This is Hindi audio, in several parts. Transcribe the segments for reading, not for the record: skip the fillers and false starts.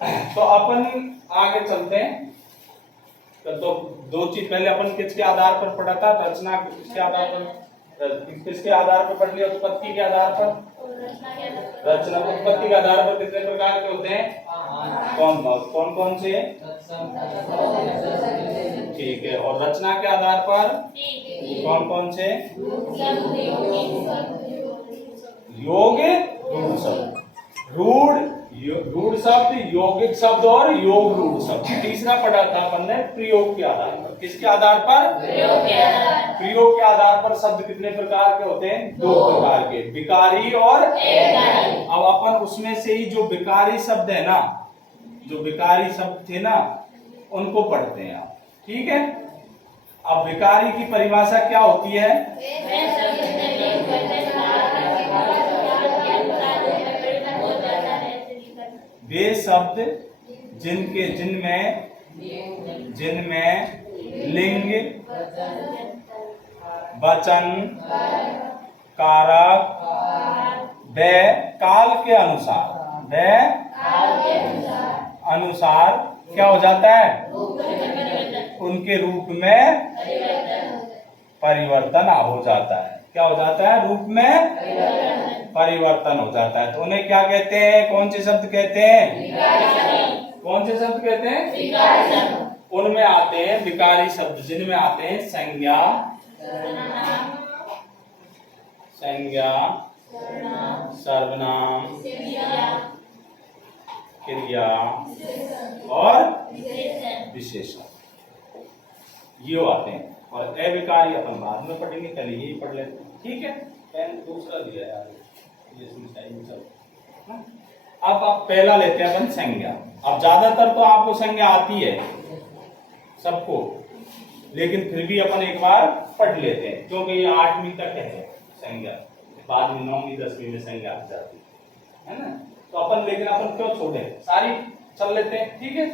तो अपन आगे चलते हैं। तो दो चीज पहले अपन किसके आधार पर पढ़ा था, रचना किसके आधार पर पढ़ लिया, उत्पत्ति के आधार पर। रचना उत्पत्ति के आधार पर कितने प्रकार के होते हैं, कौन कौन से, ठीक है। और रचना के आधार पर कौन कौन से, योग रूढ़ शब्द, रूढ़ शब्द, यौगिक शब्द और योग रूढ़ शब्द। तीसरा पढ़ा था अपन ने प्रयोग के आधार पर। किसके आधार पर, प्रयोग के आधार पर शब्द कितने प्रकार के होते हैं, दो प्रकार के, विकारी और एककारी। अब अपन उसमें से ही जो विकारी शब्द है ना, जो विकारी शब्द थे ना, उनको पढ़ते हैं आप, ठीक है। अब विकारी की परिभाषा क्या होती है, वे शब्द जिनमें लिंग, वचन, कारक व काल के अनुसार क्या हो जाता है, उनके रूप में परिवर्तन हो जाता है। क्या हो जाता है, रूप में परिवर्तन हो जाता है। तो उन्हें क्या कहते हैं, कौन से शब्द कहते हैं, कौन से शब्द कहते हैं, उनमें आते हैं विकारी शब्द, जिनमें आते हैं संज्ञा, सर्वनाम, क्रिया और विशेषण, ये आते हैं। और अविकारी अपन बाद में पढ़ेंगे, पहले यही पढ़ लेते हैं, ठीक है। पेन दूसरा दिया यार, अब आप पहला लेते हैं अपन संज्ञा। अब ज्यादातर तो आपको संज्ञा आती है सबको, लेकिन फिर भी अपन एक बार पढ़ लेते हैं, क्योंकि ये 8वीं तक है संज्ञा, बाद में 9वीं 10वीं में संज्ञा आ जाती है ना। तो अपन, लेकिन अपन क्यों छोड़े, सारी चल लेते हैं, ठीक है।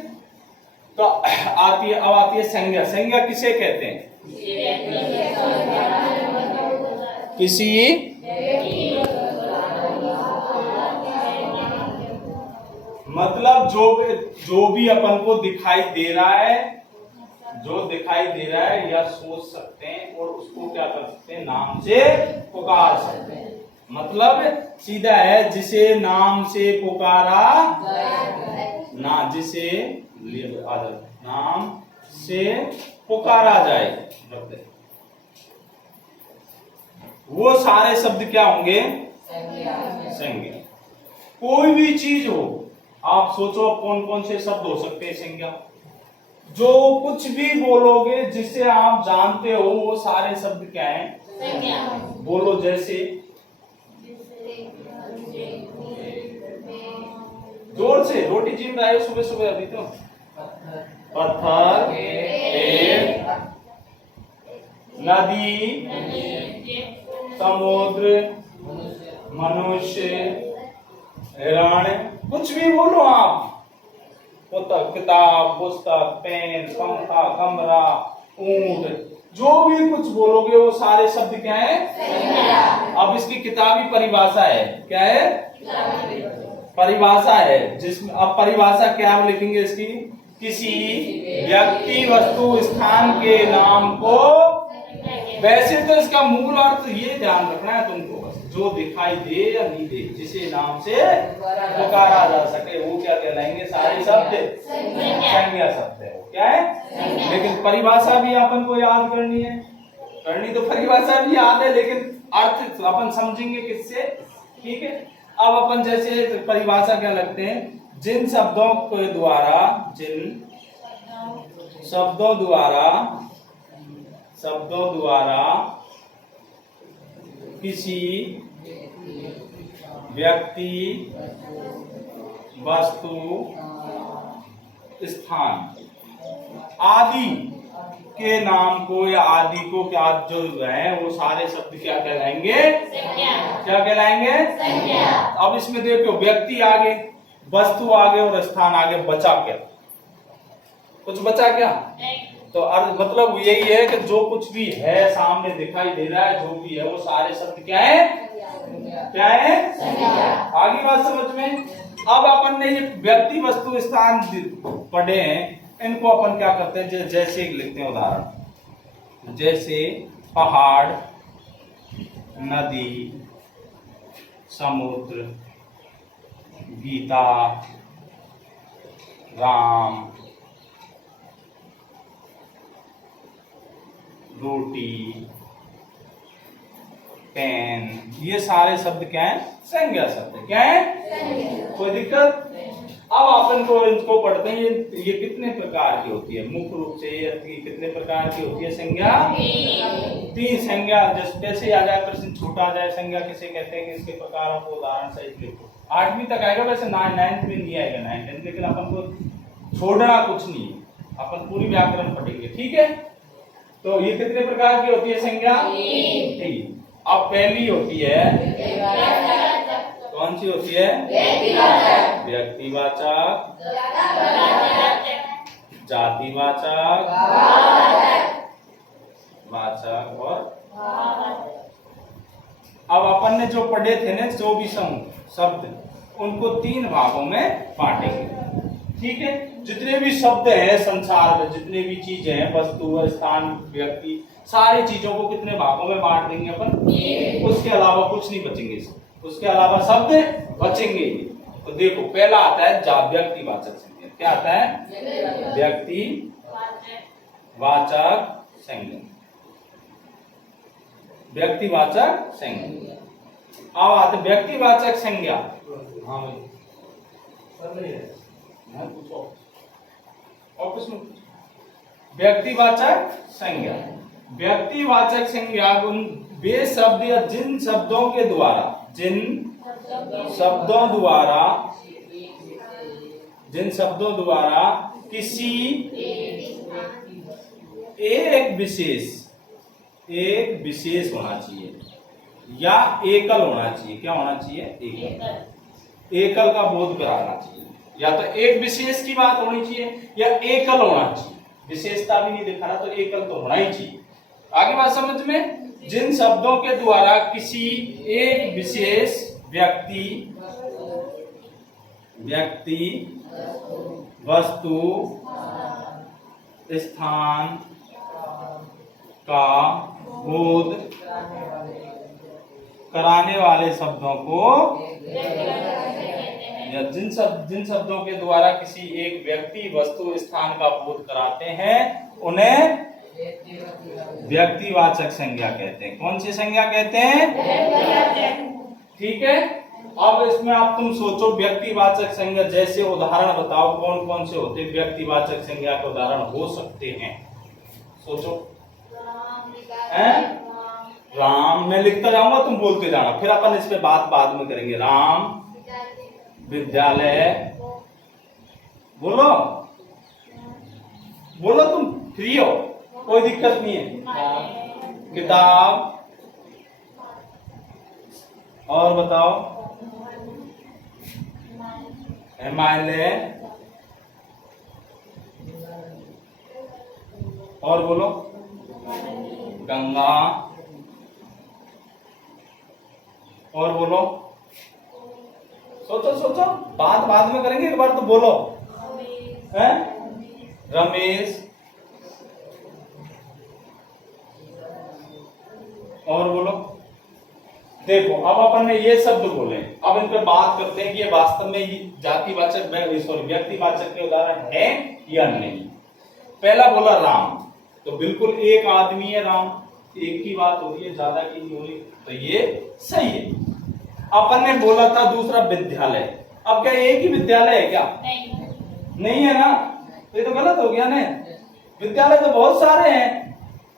तो आती है, अब आती है संज्ञा। संज्ञा किसे कहते हैं, किसी मतलब जो भी अपन को दिखाई दे रहा है, जो दिखाई दे रहा है या सोच सकते हैं, और उसको क्या कर सकते हैं, नाम से पुकार सकते हैं। मतलब सीधा है, जिसे नाम से पुकारा ना, जिसे नाम से पुकारा जाए, वो सारे शब्द क्या होंगे, संज्ञा। कोई भी चीज हो, आप सोचो कौन कौन से शब्द हो सकते हैं संज्ञा, जो कुछ भी बोलोगे जिससे आप जानते हो, वो सारे शब्द क्या हैं, संज्ञा। बोलो, जैसे जोर से, रोटी जिम रहे हो सुबह सुबह, अभी तो पत्थर, पेड़, नदी, समुद्र, मनुष्य, हिरण, कुछ भी बोलो आप, किताब, पुस्तक, पेन, पंखा, कमरा, ऊंट, जो भी कुछ बोलोगे वो सारे शब्द क्या है, अब इसकी किताबी परिभाषा है, क्या है, परिभाषा है, जिसमें अब परिभाषा क्या हम लिखेंगे इसकी, किसी व्यक्ति, वस्तु, स्थान के नाम को, वैसे तो इसका मूल अर्थ ये ध्यान रखना है तुमको, बस जो दिखाई दे या नहीं दे, जिसे नाम से पुकारा जा सके, वो क्या कहलाएंगे, सारे शब्द संज्ञा शब्द है, क्या है। लेकिन परिभाषा भी अपन को याद करनी है, तो परिभाषा भी याद है, लेकिन अर्थ अपन समझेंगे किससे, ठीक है। अब अपन जैसे परिभाषा क्या लगते हैं, जिन शब्दों द्वारा किसी व्यक्ति, वस्तु, स्थान आदि के नाम को या आदि को क्या जो है, वो सारे शब्द क्या कहलाएंगे, क्या कहलाएंगे, अब इसमें देखो, व्यक्ति आगे, वस्तु आगे और स्थान आगे, बचा क्या, कुछ बचा क्या, तो अर्थ मतलब यही है कि जो कुछ भी है सामने दिखाई दे रहा है, जो भी है वो सारे शब्द क्या है, क्या है? आगे बात समझ में। अब अपन ने ये व्यक्ति वस्तु स्थान पढ़े हैं, इनको अपन क्या करते हैं, जैसे लिखते हैं उदाहरण, जैसे पहाड़, नदी, समुद्र, गीता, राम, रोटी, पेन, ये सारे शब्द क्या है? संज्ञा शब्द। क्या है? कोई दिक्कत? अब अपन को इनको पढ़ते हैं, ये कितने प्रकार की होती है? मुख्य रूप से ये कितने प्रकार की होती है संज्ञा? 3 संज्ञा। जैसे आ जाए प्रश्न, छूटा आ जाए, संज्ञा किसे कहते हैं, इसके प्रकार को उदाहरण सहित लिखो। 8वीं तक आएगा, वैसे 9th में नहीं आएगा 9th, लेकिन अपन को छोड़ना कुछ नहीं है, अपन पूरी व्याकरण पढ़ेंगे। ठीक है? तो ये कितने प्रकार की होती है संज्ञा? 3। अब पहली होती है, कौन सी होती है? व्यक्तिवाचक, जातिवाचक, वाचक और। अब अपन ने जो पढ़े थे ना 24 शब्द, उनको 3 भागों में बांटेंगे। ठीक है? जितने भी शब्द हैं संसार में, जितने भी चीजें हैं, वस्तु, स्थान, व्यक्ति, सारी चीजों को कितने भागों में बांट देंगे अपन? उसके अलावा कुछ नहीं बचेंगे, उसके अलावा शब्द बचेंगे। तो देखो, पहला आता है व्यक्तिवाचक संज्ञा। क्या आता है? व्यक्ति वाचक संज्ञा। व्यक्तिवाचक संज्ञा। अब आते व्यक्तिवाचक संज्ञा। हाँ भाई, ऑफिस में व्यक्तिवाचक संज्ञा। व्यक्तिवाचक संज्ञा वे शब्द या जिन शब्दों के द्वारा, जिन शब्दों द्वारा किसी एक विशेष होना चाहिए या एकल होना चाहिए। क्या होना चाहिए? एकल का बोध कराना चाहिए। या तो एक विशेष की बात होनी चाहिए या एकल होना चाहिए। विशेषता भी नहीं दिखा रहा तो एकल तो होना ही चाहिए। आगे बात समझ में। जिन शब्दों के द्वारा किसी एक विशेष व्यक्ति, वस्तु, स्थान का बोध कराने वाले शब्दों को, या जिन शब्दों के द्वारा किसी एक व्यक्ति, वस्तु, स्थान का बोध कराते हैं, उन्हें व्यक्तिवाचक संज्ञा कहते हैं। कौन सी संज्ञा कहते हैं? ठीक है? अब इसमें आप तुम सोचो, व्यक्तिवाचक संज्ञा जैसे उदाहरण बताओ, कौन कौन से होते व्यक्तिवाचक संज्ञा के उदाहरण हो सकते हैं? सोचो। राम, मैं लिखता जाऊंगा, तुम बोलते जाना, फिर अपन इस पे बात बाद में करेंगे। राम, विद्यालय, बोलो बोलो, तुम फ्री हो, कोई दिक्कत नहीं है। किताब, और बताओ, हिमालय, और बोलो, गंगा, और बोलो, सोचो सोचो, बात बाद में करेंगे, एक बार तो बोलो। हैं? रमेश, और बोलो। देखो, अब अपन ने ये शब्द बोले, अब इन पे बात करते हैं कि ये वास्तव में जातिवाचक, व्यक्तिवाचक के उदाहरण है या नहीं। पहला बोला राम, तो बिल्कुल एक आदमी है राम, एक की बात हो रही है, ज्यादा की नहीं हो रही, तो ये सही है। अपन ने बोला था दूसरा विद्यालय, अब क्या एक ही विद्यालय है क्या? नहीं है ना, तो ये तो गलत हो गया ना। विद्यालय तो बहुत सारे हैं,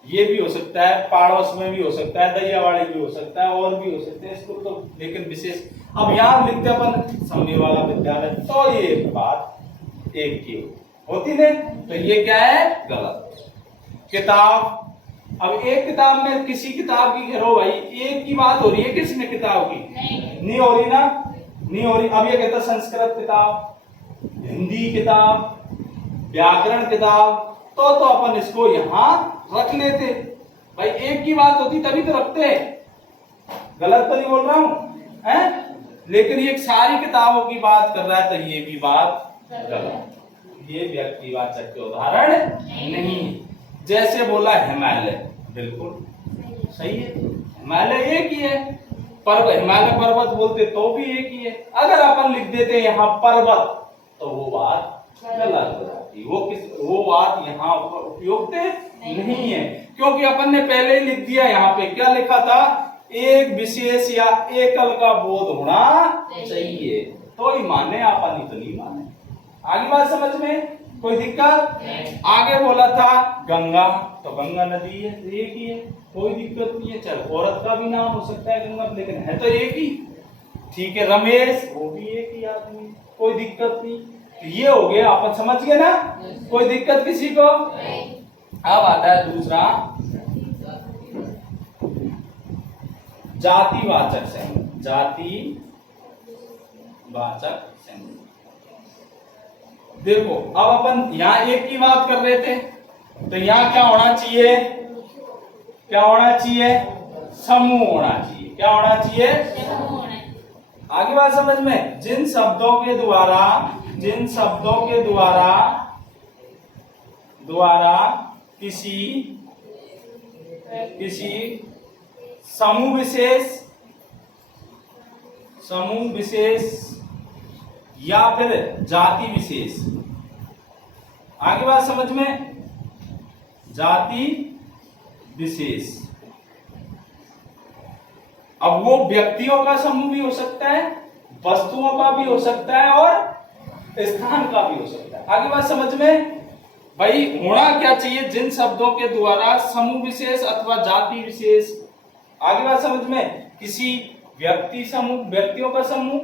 ये भी हो सकता है, पड़ोस में भी हो सकता है, दरियावाड़ी भी हो सकता है, और भी हो सकते हैं स्कूल तो, लेकिन विशेष अब यहाँ लिखते अपन सामने वाला विद्यालय, तो ये बात एक की होती नहीं, तो ये क्या है? गलत। किताब, अब एक किताब में किसी किताब की करो भाई, एक की बात हो रही है, किसने किताब की? नहीं हो रही ना, नहीं हो रही। अब ये कहता संस्कृत किताब, हिंदी किताब, व्याकरण किताब, तो अपन इसको यहां रख लेते भाई, एक की बात होती तभी तो रखते। गलत तो नहीं बोल रहा हूं? है, लेकिन ये सारी किताबों की बात कर रहा है तो ये भी बात गलत, ये व्यक्तिवाचक के उदाहरण नहीं। जैसे बोला हिमालय, बिल्कुल सही है, हिमालय एक ही है, हिमालय पर्वत बोलते तो भी एक ही है। अगर अपन लिख देते यहाँ पर्वत तो वो बात गलत हो जाती, वो बात यहाँ उपयुक्त नहीं है, क्योंकि अपन ने पहले ही लिख दिया। यहाँ पे क्या लिखा था, एक विशेष या एकल का बोध होना चाहिए, तो ही माने, अपन ही तो नहीं माने। आगे बात समझ में कोई दिक्कत? आगे बोला था गंगा, तो गंगा नदी है, एक ही है, कोई दिक्कत नहीं है। चल औरत का भी नाम हो सकता है गंगा, लेकिन है तो एक ही, ठीक है। रमेश, वो भी एक ही आदमी, कोई दिक्कत नहीं। तो ये हो गया, अपन समझ गए ना, कोई दिक्कत किसी को? अब आता है दूसरा, जातिवाचक संज्ञा। जातिवाचक संज्ञा, देखो अब अपन यहाँ एक की बात कर रहे थे, तो यहाँ क्या होना चाहिए, क्या होना चाहिए, समूह होना चाहिए। क्या होना चाहिए? आगे बात समझ में, जिन शब्दों के द्वारा किसी समूह विशेष या फिर जाति विशेष, आगे बात समझ में, जाति विशेष, अब वो व्यक्तियों का समूह भी हो सकता है, वस्तुओं का भी हो सकता है और स्थान का भी हो सकता है। आगे बात समझ में, भाई होना क्या चाहिए, जिन शब्दों के द्वारा समूह विशेष अथवा जाति विशेष, आगे बात समझ में, किसी व्यक्ति समूह, व्यक्तियों का समूह,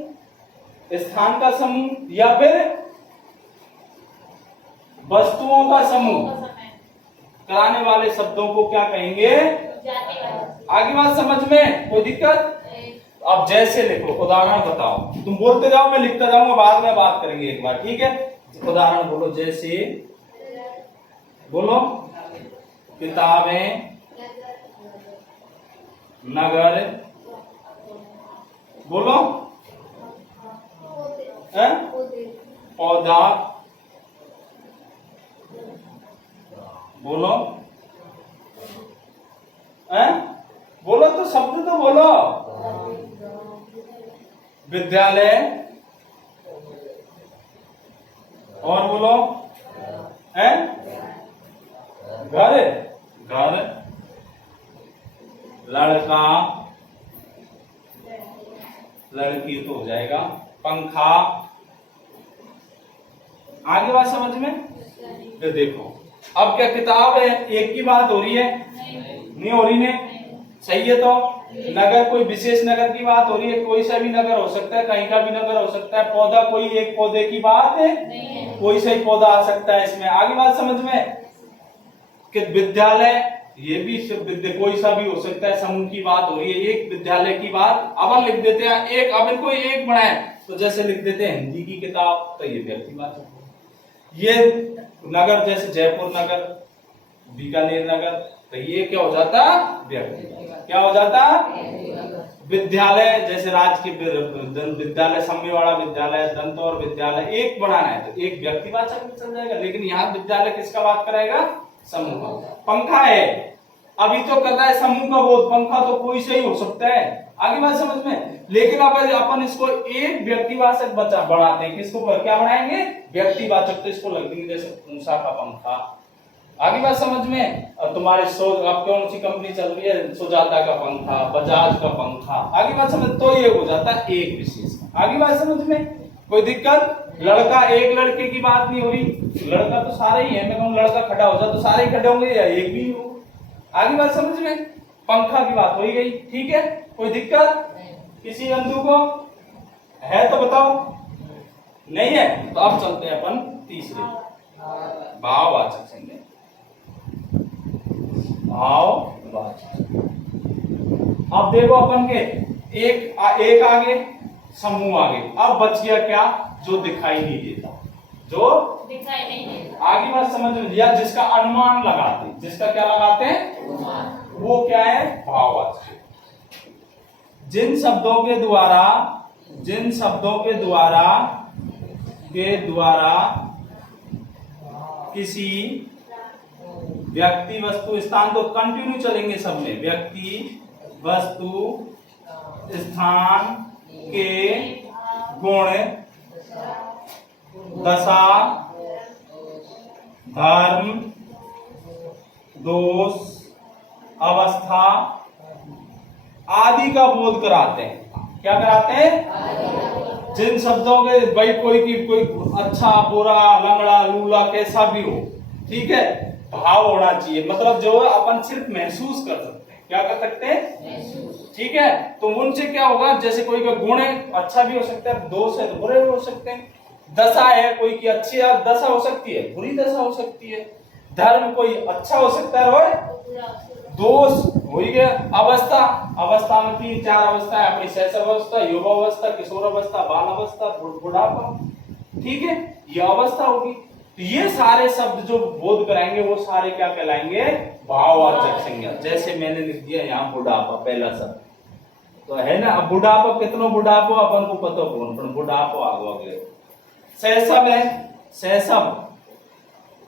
स्थान का समूह या फिर वस्तुओं का समूह कराने वाले शब्दों को क्या कहेंगे? आगे बात समझ में, कोई दिक्कत? अब जैसे लिखो, उदाहरण बताओ, तुम बोलते जाओ, मैं लिखता जाऊंगा, बाद में बात करेंगे एक बार, ठीक है? उदाहरण बोलो, जैसे बोलो, किताबें, नगर, बोलो, पौधा, बोलो, बोलो तो शब्द तो बोलो, विद्यालय, और बोलो, घर, लड़का, लड़की तो हो जाएगा, पंखा। आगे बात समझ में? तो देखो, अब क्या किताब है, एक की बात हो रही है? नहीं हो रही ने, सही है। तो नगर, कोई विशेष नगर की बात हो रही है, कोई सा भी नगर हो सकता है, कहीं का भी नगर हो सकता है। पौधा, कोई एक पौधे की बात है, कोई सा ही पौधा आ सकता है इसमें। आगे बात समझ में, कि विद्यालय, ये भी कोई सा भी हो सकता है, समूह की बात हो रही है, एक विद्यालय की बात। अब हम लिख देते हैं एक, अब इनको एक बनाए, तो जैसे लिख देते हैं हिंदी की किताब, तो ये व्यक्तिवाचक है। ये नगर, जैसे जयपुर नगर, बीकानेर नगर, तो ये क्या हो जाता? व्यक्ति। क्या हो जाता? विद्यालय, जैसे राजकीय विद्यालय, सम्मेवाड़ा विद्यालय, दंत और विद्यालय, एक बनाना है तो एक व्यक्तिवाचक में चल जाएगा, लेकिन यहाँ विद्यालय किसका बात कराएगा? समूह का। पंखा है, अभी तो कर रहा है समूह का बोध, पंखा तो कोई सही हो सकता है। आगे बात समझ में, लेकिन अपन इसको एक व्यक्तिवाचक बढ़ाते हैं, किसको क्या बनाएंगे? व्यक्तिवाचक। तो इसको लग देंगे जैसे ऊषा का पंखा। आगे बात समझ में, तुम्हारे अब कौन सी कंपनी चल रही है, सुजाता का पंखा, बजाज का पंखा। आगे बात समझ, तो ये हो जाता है एक विशेष। आगे बात समझ में, कोई दिक्कत? लड़का, एक लड़के की बात नहीं हो रही, लड़का तो सारे ही है। मैं कहूँ लड़का खड़ा हो जाए तो सारे खड़े होंगे या एक भी हो? आगे बात समझ में, पंखा की बात हो ही गई, ठीक है? कोई दिक्कत किसी बंधु को है तो बताओ, नहीं है तो अब चलते हैं अपन तीसरे, भाववाचक संज्ञा। भाववाचक, अब देखो अपन के एक आगे, समूह आगे, अब बच गया क्या? जो दिखाई नहीं देता, जो दिखाई नहीं देता। आगे बात समझ में लिया, जिसका अनुमान लगाते, जिसका क्या लगाते हैं? वो क्या है? भाववाचक। जिन शब्दों के द्वारा किसी व्यक्ति वस्तु स्थान, तो कंटिन्यू चलेंगे सब में, व्यक्ति वस्तु स्थान के गुण, दशा, धर्म, दोष, अवस्था आदि का बोध कराते हैं। क्या कराते हैं? जिन शब्दों के भाई कोई अच्छा बुरा लंगड़ा लूला कैसा भी हो, ठीक है, भाव होना चाहिए, मतलब जो अपन सिर्फ महसूस कर सकते हैं। क्या कर सकते हैं? ठीक है, तो उनसे क्या होगा, जैसे कोई का गुण है अच्छा भी हो सकता है, दोष है तो बुरे भी हो सकते हैं, दशा है कोई की अच्छी दशा हो सकती है, बुरी दशा हो सकती है, धर्म कोई अच्छा हो सकता है और दोष हो ही गया, अवस्था में 3-4 अवस्था है अपनी, शैशव अवस्था, युवा अवस्था, किशोर अवस्था, बाल अवस्था, बुढ़ापा, ठीक है, ये अवस्था होगी। तो ये सारे शब्द जो बोध कराएंगे वो सारे क्या कहलाएंगे? भाववाचक संज्ञा। जैसे मैंने लिख दिया यहाँ बुढ़ापा, पहला शब्द तो है ना, अब बुढ़ापा कितनो बुढ़ापो अपन को पता कौन, पर बुढ़ापो आगो अगले। शैशव है,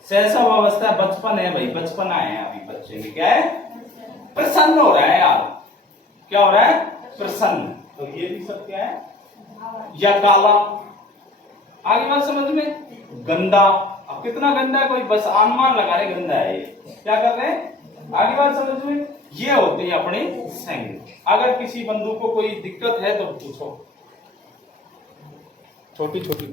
शैशव अवस्था बचपन है भाई, बचपना है अभी बच्चे में, क्या है? प्रसन्न हो रहा है यार, क्या हो रहा है? प्रसन्न, तो ये भी सब क्या है? या काला, आगे बात समझ में? गंदा, अब कितना गंदा है कोई बस अनुमान लगा रहे गंदा है ये, क्या कर रहे हैं? आगे बात समझ में? ये होते हैं अपने संज्ञा। अगर किसी बंधु को कोई दिक्कत है तो पूछो, छोटी छोटी